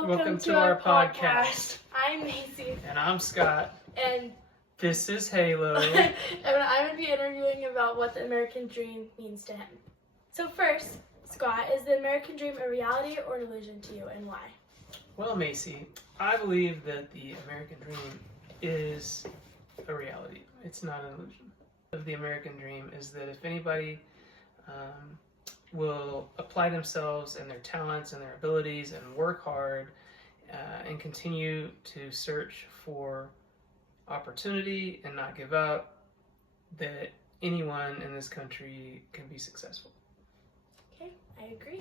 Welcome to our podcast. I'm Macy. And I'm Scott. And this is Halo. and I'm going to be interviewing about what the American dream means to him. So first, Scott, is the American dream a reality or an illusion to you, and why? Well, Macy, I believe that the American dream is a reality. It's not an illusion. The American dream is that if anybody will apply themselves and their talents and their abilities and work hard and continue to search for opportunity and not give up, that anyone in this country can be successful. Okay, I agree.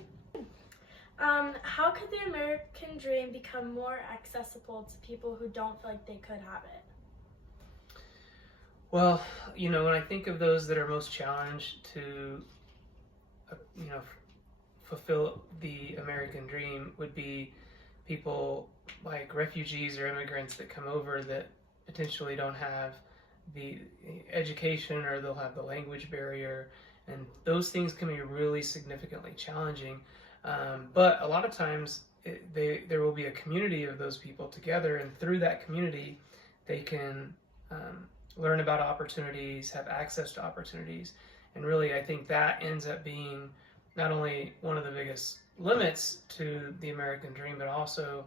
How could the American dream become more accessible to people who don't feel like they could have it? Well, when I think of those that are most challenged to, fulfill the American dream would be people like refugees or immigrants that come over that potentially don't have the education or they'll have the language barrier, and those things can be really significantly challenging. But a lot of times there will be a community of those people together, and through that community they can learn about opportunities, have access to opportunities. And really, I think that ends up being not only one of the biggest limits to the American dream, but also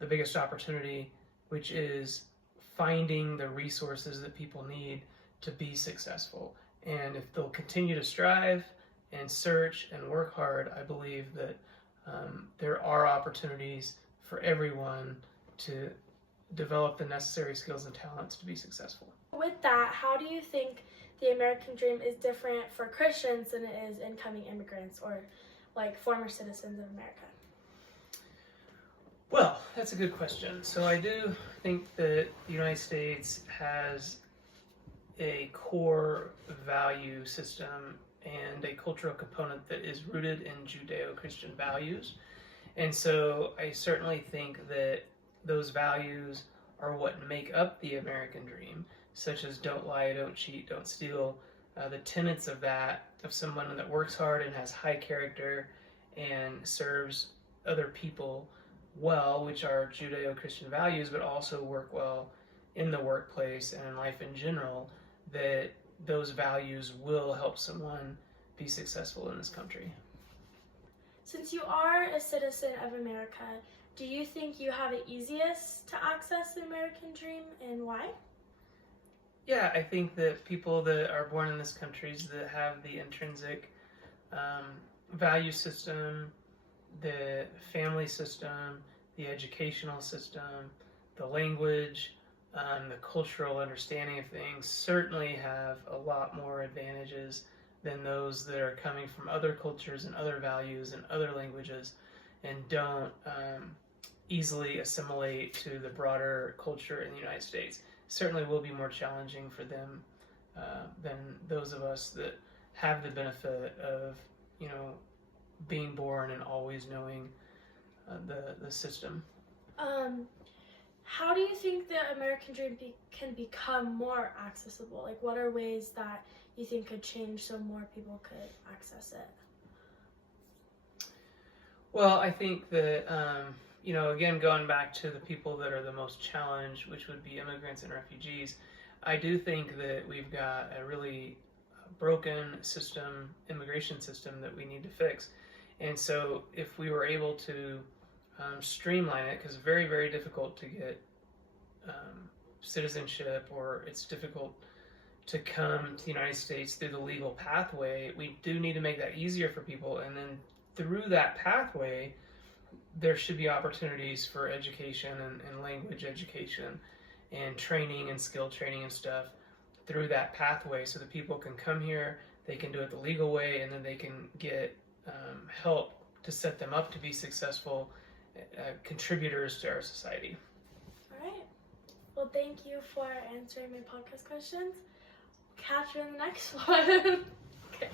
the biggest opportunity, which is finding the resources that people need to be successful. And if they'll continue to strive and search and work hard, I believe that there are opportunities for everyone to develop the necessary skills and talents to be successful. With that, how do you think the American dream is different for Christians than it is incoming immigrants or like former citizens of America? Well, that's a good question. So I do think that the United States has a core value system and a cultural component that is rooted in Judeo-Christian values. And so I certainly think that those values are what make up the American dream, such as don't lie, don't cheat, don't steal. The tenets of that, of someone that works hard and has high character and serves other people well, which are Judeo-Christian values, but also work well in the workplace and in life in general, that those values will help someone be successful in this country. Since you are a citizen of America, do you think you have it easiest to access the American dream, and why? Yeah, I think that people that are born in this country that have the intrinsic value system, the family system, the educational system, the language, the cultural understanding of things certainly have a lot more advantages than those that are coming from other cultures and other values and other languages and don't easily assimilate to the broader culture in the United States. Certainly will be more challenging for them than those of us that have the benefit of, being born and always knowing the system. How do you think the American dream can become more accessible? Like, what are ways that you think could change so more people could access it? Well, I think that, again, going back to the people that are the most challenged, which would be immigrants and refugees, I do think that we've got a really broken system, immigration system, that we need to fix. And so if we were able to streamline it, because it's very, very difficult to get citizenship, or it's difficult to come to the United States through the legal pathway, we do need to make that easier for people. And then through that pathway, there should be opportunities for education and language education and training and skill training and stuff through that pathway, so that people can come here, they can do it the legal way, and then they can get help to set them up to be successful contributors to our society. All right. Well, thank you for answering my podcast questions. Catch you in the next one. Okay.